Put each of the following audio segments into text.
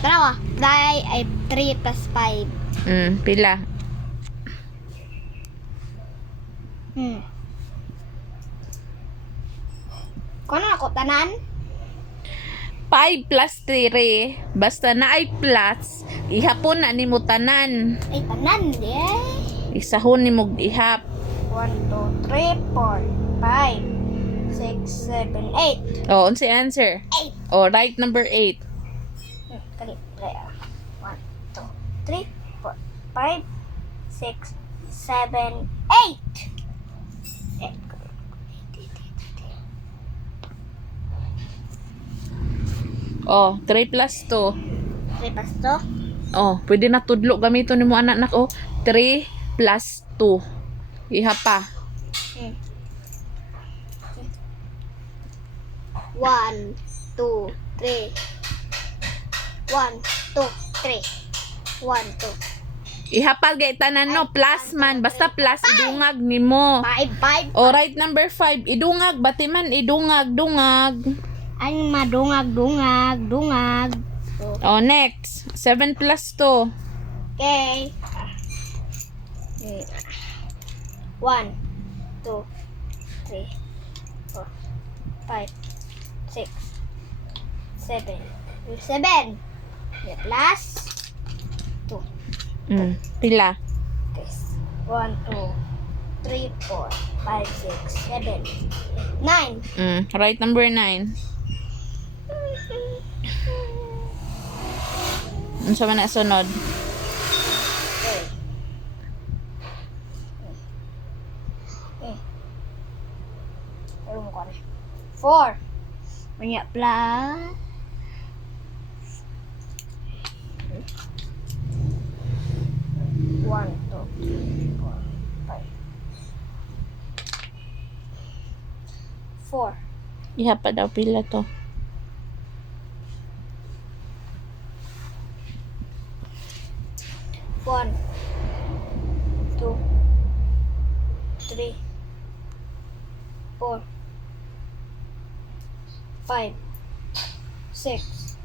Dalawa. Dahil ay 3 plus 5. Pila? Kung ako tanan? 5 plus 3. Basta na ay plus, ihapon na ni mo tanan. Ay, tanan. Yay! Isahon ni mo ihap. 1, 2, 3, 4, 5, 6, 7, 8. Oh, unsa answer? 8. Oh, right number 8. Kali. 1, 2, 3, 4, 5, 6, 7, 8. Oh, 3 plus 2. 3 plus 2. Oh, pwede na tudlo gamiton nimo anak nak. Oh, 3 plus 2. Ihap pa. 1, 2, 3. 1, 2, 3. 1, 2. Ihapal gay tanan no, plus man, basta plus idungag nimo. 5, 5. Oh, right number 5, idungag batiman idungag dungag. Ang madungag, dungag. Oh, next. 7 plus 2. Okay. 1, 2, 3, 4, 5, 6, 7. 7. Plus 2. Pila? 1, 2, 3, 4, 5, 6, 7, 9. Right number 9. Unsa man na sunod? Pero mo ko na. 4. Manya plus 1, 2, 3, 4, 5. 4. Ihap pa daw pila to. 1, 2, 3, 4, 5, 6,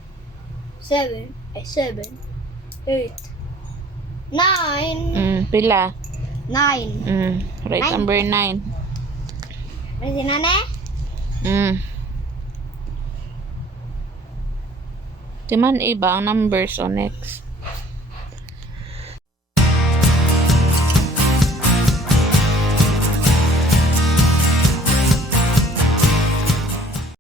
7, 8, 9. Pila? 9. Right Nine. number 9. Ready na na? Timan iba ang numbers. So next.